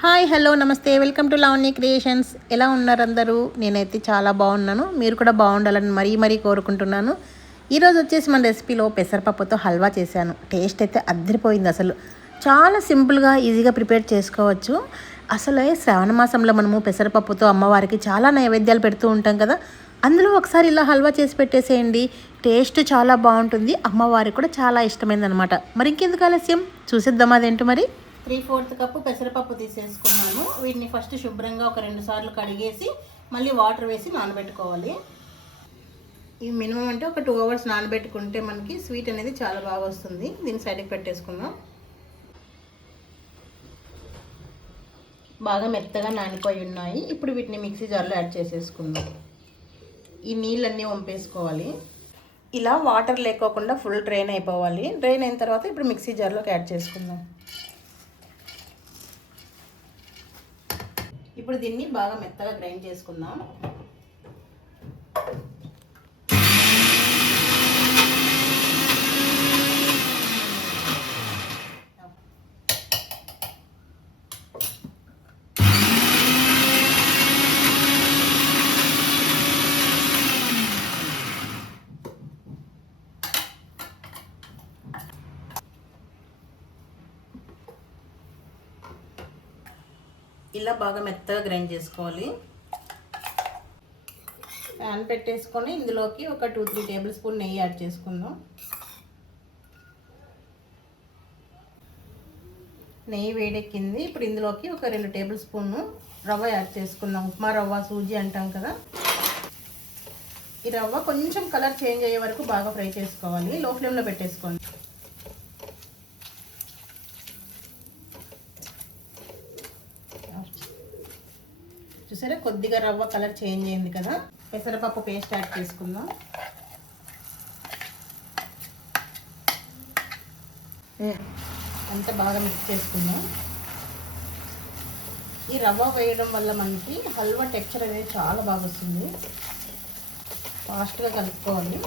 Hi hello నమస్తే welcome to Lavanya creations. ఎలా ఉన్నారు అందరూ? నేనైతే చాలా బాగున్నాను. మీరు కూడా బాగుండాలని మరీ కోరుకుంటున్నాను. ఈరోజు వచ్చేసి మన రెసిపీలో పెసరపప్పుతో హల్వా చేశాను. టేస్ట్ అయితే అద్దరిపోయింది. అసలు చాలా సింపుల్గా ఈజీగా ప్రిపేర్ చేసుకోవచ్చు. అసలే శ్రావణ మాసంలో మనము పెసరపప్పుతో అమ్మవారికి చాలా నైవేద్యాలు పెడుతూ ఉంటాం కదా. అందులో ఒకసారి ఇలా హల్వా చేసి పెట్టేసేయండి. టేస్ట్ చాలా బాగుంటుంది. అమ్మవారికి కూడా చాలా ఇష్టమైందనమాట. మరి ఇంకెందుకు ఆలస్యం, చూసేద్దాం అదేంటో. మరి 3/4 కప్పు పెసరపప్పు తీసేసుకున్నాను. వీటిని ఫస్ట్ శుభ్రంగా ఒక 2 సార్లు కడిగేసి మళ్ళీ వాటర్ వేసి నానబెట్టుకోవాలి. ఇవి మినిమం అంటే ఒక 2 అవర్స్ నానబెట్టుకుంటే మనకి స్వీట్ అనేది చాలా బాగా వస్తుంది. దీన్ని సైడ్కి పెట్టేసుకుందాం. బాగా మెత్తగా నానిపోయి ఉన్నాయి. ఇప్పుడు వీటిని మిక్సీ జార్లో యాడ్ చేసేసుకుందాం. ఈ నీళ్ళన్నీ వంపేసుకోవాలి. ఇలా వాటర్ లేకోకుండా ఫుల్ డ్రైన్ అయిపోవాలి. డ్రైన్ అయిన తర్వాత ఇప్పుడు మిక్సీ జార్లోకి యాడ్ చేసుకుందాం. ఇప్పుడు దీన్ని బాగా మెత్తగా గ్రైండ్ చేసుకుందాం. ఇలా బాగా మెత్తగా గ్రైండ్ చేసుకోవాలి. ప్యాన్ పెట్టేసుకొని ఇందులోకి ఒక 2-3 టేబుల్ స్పూన్ నెయ్యి యాడ్ చేసుకుందాం. నెయ్యి వేడెక్కింది. ఇప్పుడు ఇందులోకి ఒక 2 టేబుల్ స్పూన్ రవ్వ యాడ్ చేసుకుందాం. ఉప్మా రవ్వ, సూజీ అంటాం కదా. ఈ రవ్వ కొంచెం కలర్ చేంజ్ అయ్యే వరకు బాగా ఫ్రై చేసుకోవాలి. లో ఫ్లేమ్లో పెట్టేసుకోండి. చూసారా, కొద్దిగా రవ్వ కలర్ చేంజ్ అయింది కదా. పెసరపప్పు పేస్ట్ యాడ్ చేసుకుందాం. అంతా బాగా మిక్స్ చేసుకుందాం. ఈ రవ్వ వేయడం వల్ల మనకి హల్వా టెక్స్చర్ అనేది చాలా బాగా వస్తుంది. ఫాస్ట్గా కలుపుకోవాలి.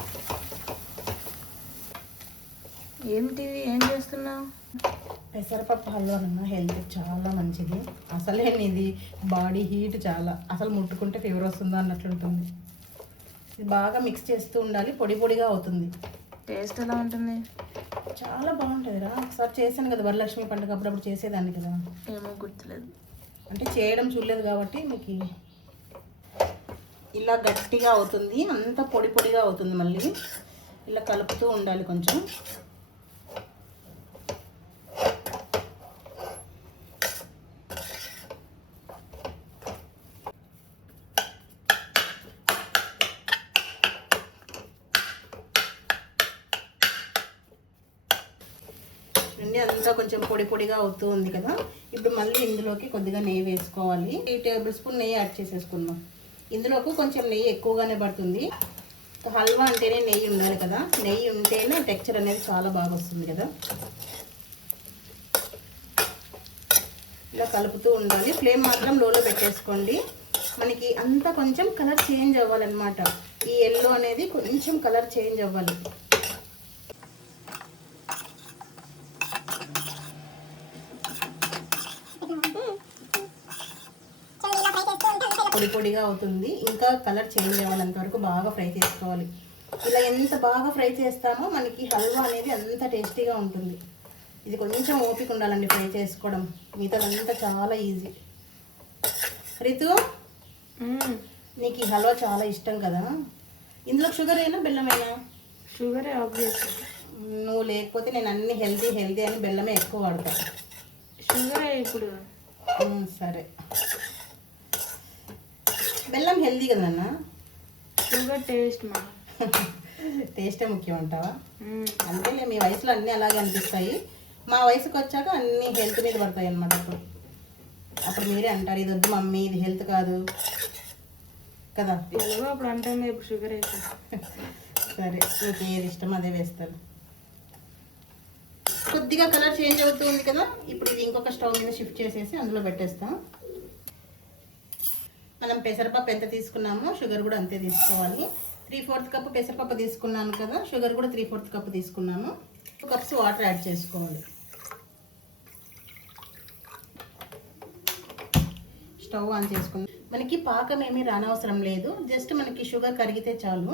ఏమిటిది, ఏం చేస్తున్నావు? పెసరపప్పు హల్వా అన్న హెల్త్ చాలా మంచిది. అసలే ఇది బాడీ హీట్ చాలా, అసలు ముట్టుకుంటే ఫీవర్ వస్తుందో అన్నట్లుంటుంది. ఇది బాగా మిక్స్ చేస్తూ ఉండాలి. పొడి పొడిగా అవుతుంది. టేస్ట్ ఎలా ఉంటుంది? చాలా బాగుంటుంది రా. ఒకసారి చేశాను కదా వరలక్ష్మి పండుగ అప్పుడప్పుడు చేసేదాన్ని కదా. ఏమో గుర్తులేదు, అంటే చేయడం చూడలేదు కాబట్టి మీకు. ఇలా గట్టిగా అవుతుంది, అంత పొడి పొడిగా అవుతుంది. మళ్ళీ ఇలా కలుపుతూ ఉండాలి కొంచెం. అంతా కొంచెం పొడి పొడిగా అవుతూ ఉంది కదా. ఇప్పుడు మళ్ళీ ఇందులోకి కొద్దిగా నెయ్యి వేసుకోవాలి. 3 టేబుల్ స్పూన్ నెయ్యి యాడ్ చేసేసుకుందాం. ఇందులోకి కొంచెం నెయ్యి ఎక్కువగానే పడుతుంది. హల్వా అంటేనే నెయ్యి ఉండాలి కదా. నెయ్యి ఉంటేనే టెక్స్చర్ అనేది చాలా బాగా వస్తుంది కదా. ఇలా కలుపుతూ ఉండాలి. ఫ్లేమ్ మాత్రం లోలో పెట్టేసుకోండి. మనకి అంతా కొంచెం కలర్ చేంజ్ అవ్వాలన్నమాట. ఈ ఎల్లో అనేది కొంచెం కలర్ చేంజ్ అవ్వాలి. పొడి పొడిగా అవుతుంది. ఇంకా కలర్ చేంజ్ అవ్వాలంత వరకు బాగా ఫ్రై చేసుకోవాలి. ఇలా ఎంత బాగా ఫ్రై చేస్తామో మనకి హల్వా అనేది అంత టేస్టీగా ఉంటుంది. ఇది కొంచెం ఓపిక ఉండాలండి ఫ్రై చేసుకోవడం. మిగతాదంతా చాలా ఈజీ. రితు, నీకు ఈ హల్వా చాలా ఇష్టం కదా. ఇందులో షుగర్ అయినా బెల్లమైనా? షుగరే ఆబ్వియస్. నువ్వు లేకపోతే నేను అన్ని హెల్తీ అని బెల్లమే ఎక్కువ వాడతా. షుగరే ఇప్పుడు. సరే, బెల్లం హెల్తీ కదన్నా. షుగర్ టేస్ట్ మా టేస్టే ముఖ్యం అంటావా? అంతేలే, మీ వయసులో అన్నీ అలాగే అనిపిస్తాయి. మా వయసుకు వచ్చాక అన్నీ హెల్త్ మీద పడతాయి అన్నమాట. అప్పుడు మీరే అంటారు, ఇది వద్దు మమ్మీ, ఇది హెల్త్ కాదు కదా. అప్పుడు అంటే ఇప్పుడు షుగర్ అయితే. సరే, మీకు ఏది ఇష్టం అదే వేస్తాను. కొద్దిగా కలర్ చేంజ్ అవుతూ ఉంది కదా. ఇప్పుడు ఇది ఇంకొక స్టవ్ మీద షిఫ్ట్ చేసేసి అందులో పెట్టేస్తాం. మనం పెసరపప్పు ఎంత తీసుకున్నామో షుగర్ కూడా అంతే తీసుకోవాలి. 3/4 కప్పు పెసరపప్పు తీసుకున్నాను కదా. షుగర్ కూడా 3/4 కప్పు తీసుకున్నాను. 2 కప్స్ వాటర్ యాడ్ చేసుకోవాలి. స్టవ్ ఆన్ చేసుకుందాం. మనకి పాకం ఏమీ రానవసరం లేదు, జస్ట్ మనకి షుగర్ కరిగితే చాలు.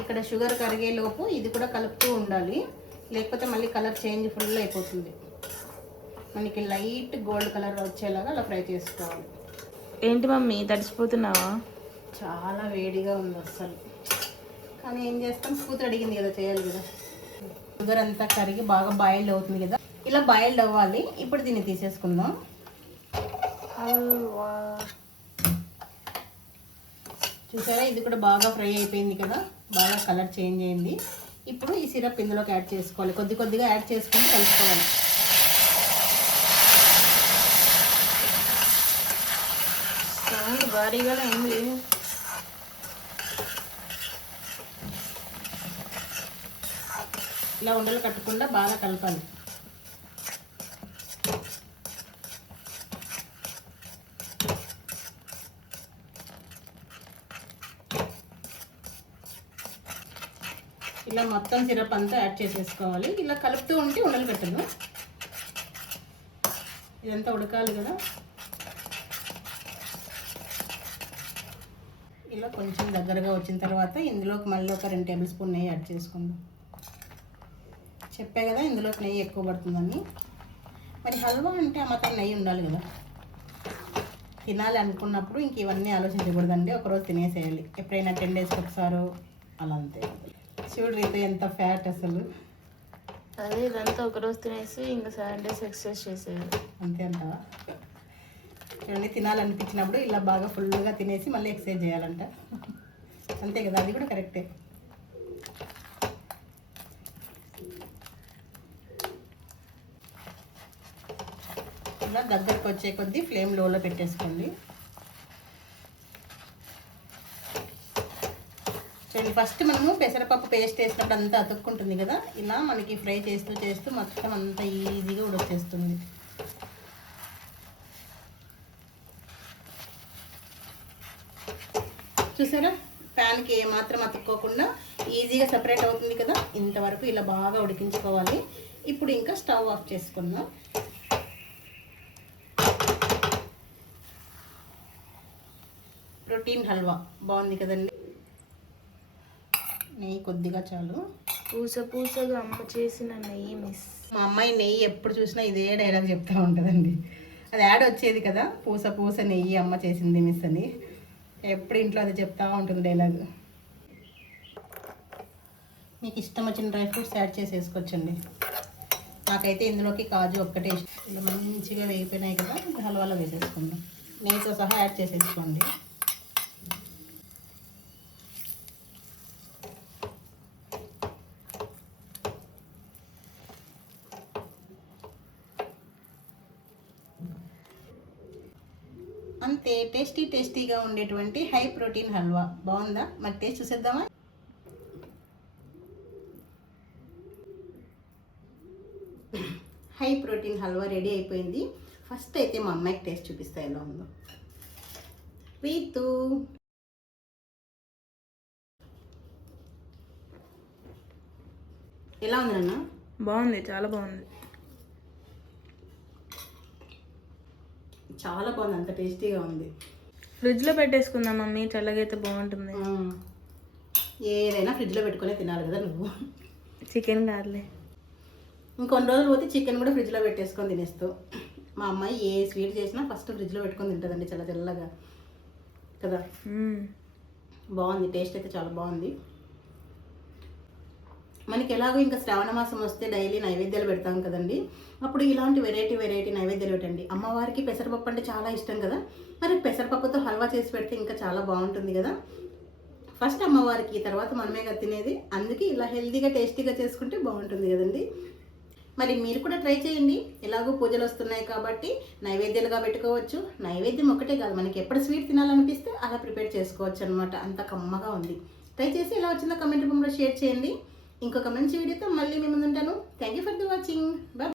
ఇక్కడ షుగర్ కరిగే లోపు ఇది కూడా కలుపుతూ ఉండాలి, లేకపోతే మళ్ళీ కలర్ చేంజ్ ఫుల్ అయిపోతుంది. మనకి లైట్ గోల్డ్ కలర్ వచ్చేలాగా అలా ఫ్రై చేసుకోవాలి. ఏంటి మమ్మీ తడిసిపోతున్నావా? చాలా వేడిగా ఉంది అసలు, కానీ ఏం చేస్తాం, కూతురు అడిగింది కదా, చేయాలి కదా. షుగర్ అంతా కరిగి బాగా బాయిల్డ్ అవుతుంది కదా, ఇలా బాయిల్డ్ అవ్వాలి. ఇప్పుడు దీన్ని తీసేసుకుందాం. హల్వా చూసారా, ఇది కూడా బాగా ఫ్రై అయిపోయింది కదా, బాగా కలర్ చేంజ్ అయింది. ఇప్పుడు ఈ సిరప్ ఇందులోకి యాడ్ చేసుకోవాలి, కొద్ది కొద్దిగా యాడ్ చేసుకొని కలుపుకోవాలి. సౌండ్ భారీగా అయింది. ఇలా ఉండలు కట్టకుండా బాగా కలపాలి. ఇలా మొత్తం సిరప్ అంతా యాడ్ చేసేసుకోవాలి. ఇలా కలుపుతూ ఉంటే ఉండలు కట్టదు. ఇదంతా ఉడకాలి కదా. ఇలా కొంచెం దగ్గరగా వచ్చిన తర్వాత ఇందులోకి మళ్ళీ ఒక 2 టేబుల్ స్పూన్ నెయ్యి యాడ్ చేసుకుందాం. చెప్పే కదా ఇందులోకి నెయ్యి ఎక్కువ పడుతుందని. మరి హల్వా అంటే ఆ మాత్రం నెయ్యి ఉండాలి కదా. తినాలి అనుకున్నప్పుడు ఇంక ఇవన్నీ ఆలోచించకూడదండి, ఒకరోజు తినేసేయాలి. ఎప్పుడైనా 10 డేస్కి ఒకసారి అలా అంతే. చూడు రీత ఎంత ఫ్యాట్ అసలు. అదే ఇదంతా ఒకరోజు తినేసి ఇంకా 7 డేస్ ఎక్సర్సైజ్ చేసేది అంతే అంటావా? చూడండి, తినాలనిపించినప్పుడు ఇలా బాగా ఫుల్గా తినేసి మళ్ళీ ఎక్సర్సైజ్ చేయాలంట. అంతే కదా, అది కూడా కరెక్టే. ఇలా దగ్గరకు వచ్చే కొద్దీ ఫ్లేమ్ లోలో పెట్టేసుకోండి. చూడండి, ఫస్ట్ మనము పెసరపప్పు పేస్ట్ వేసినప్పుడు అంతా అతుక్కుంటుంది కదా, ఇలా మనకి ఫ్రై చేస్తూ చేస్తూ మొత్తం అంతా ఈజీగా ఉడొచ్చేస్తుంది. చూసారా, ప్యాన్కి ఏమాత్రం అతుక్కోకుండా ఈజీగా సపరేట్ అవుతుంది కదా. ఇంతవరకు ఇలా బాగా ఉడికించుకోవాలి. ఇప్పుడు ఇంకా స్టవ్ ఆఫ్ చేసుకుందాం. ప్రోటీన్ హల్వా బాగుంది కదండి. నెయ్యి కొద్దిగా చాలు. పూస పూసగా అమ్మ చేసిన నెయ్యి మిస్. మా అమ్మాయి నెయ్యి ఎప్పుడు చూసినా ఇదే డైలాగ్ చెప్తూ ఉంటుందండి. అది యాడ్ వచ్చేది కదా, పూస పూస నెయ్యి అమ్మ చేసింది మిస్ అని. ఎప్పుడు ఇంట్లో అది చెప్తూ ఉంటుంది డైలాగ్. మీకు ఇష్టం వచ్చిన డ్రై ఫ్రూట్స్ యాడ్ చేసేసుకోవచ్చండి. నాకైతే ఇందులోకి కాజు ఒక్కటే ఇష్టం. ఇలా మంచిగా వేగిపోయినాయి కదా, ఇంకా హల్వాలో వేసేసుకుందాం. నెయ్యితో సహా యాడ్ చేసేసుకోండి. అంతే, టేస్టీగా ఉండేటువంటి హై ప్రోటీన్ హల్వా బాగుందా? మరి టేస్ట్ చూసేద్దామా? హై ప్రోటీన్ హల్వా రెడీ అయిపోయింది. ఫస్ట్ అయితే మా అమ్మాయికి టేస్ట్ చూపిస్తా ఎలా ఉందో. వీతు ఎలా ఉంది నాన్న? బాగుంది, చాలా బాగుంది. చాలా బాగుంది, అంత టేస్టీగా ఉంది. ఫ్రిడ్జ్లో పెట్టేసుకుందాం మమ్మీ, చల్లగైతే బాగుంటుంది. ఏదైనా ఫ్రిడ్జ్లో పెట్టుకొని తినాలి కదా నువ్వు. చికెన్ కాదులే, ఇంకొన్ని రోజులు పోతే చికెన్ కూడా ఫ్రిడ్జ్లో పెట్టేసుకొని తినేస్తావు. మా అమ్మాయి ఏ స్వీట్ చేసినా ఫస్ట్ ఫ్రిడ్జ్లో పెట్టుకొని తింటుందండి, చాలా తెల్లగా కదా. బాగుంది, టేస్ట్ అయితే చాలా బాగుంది. మనకి ఎలాగో ఇంకా శ్రావణ మాసం వస్తే డైలీ నైవేద్యాలు పెడతాం కదండి. అప్పుడు ఇలాంటి వెరైటీ నైవేద్యాలు పెట్టండి. అమ్మవారికి పెసరపప్పు అంటే చాలా ఇష్టం కదా, మరి పెసరపప్పుతో హల్వా చేసి పెడితే ఇంకా చాలా బాగుంటుంది కదా. ఫస్ట్ అమ్మవారికి, తర్వాత మనమే కదా తినేది. అందుకే ఇలా హెల్తీగా టేస్టీగా చేసుకుంటే బాగుంటుంది కదండి. మరి మీరు కూడా ట్రై చేయండి. ఎలాగో పూజలు వస్తున్నాయి కాబట్టి నైవేద్యాలుగా పెట్టుకోవచ్చు. నైవేద్యం ఒకటే కాదు, మనకి ఎప్పుడు స్వీట్ తినాలనిపిస్తే అలా ప్రిపేర్ చేసుకోవచ్చు అనమాట. అంత కమ్మగా ఉంది. ట్రై చేసి ఎలా వచ్చిందో కమెంట్ రూపంలో షేర్ చేయండి. ఇంకొక మంచి వీడియోతో మళ్ళీ మీ ముందు ఉంటాను. Thank you for the watching. Bye.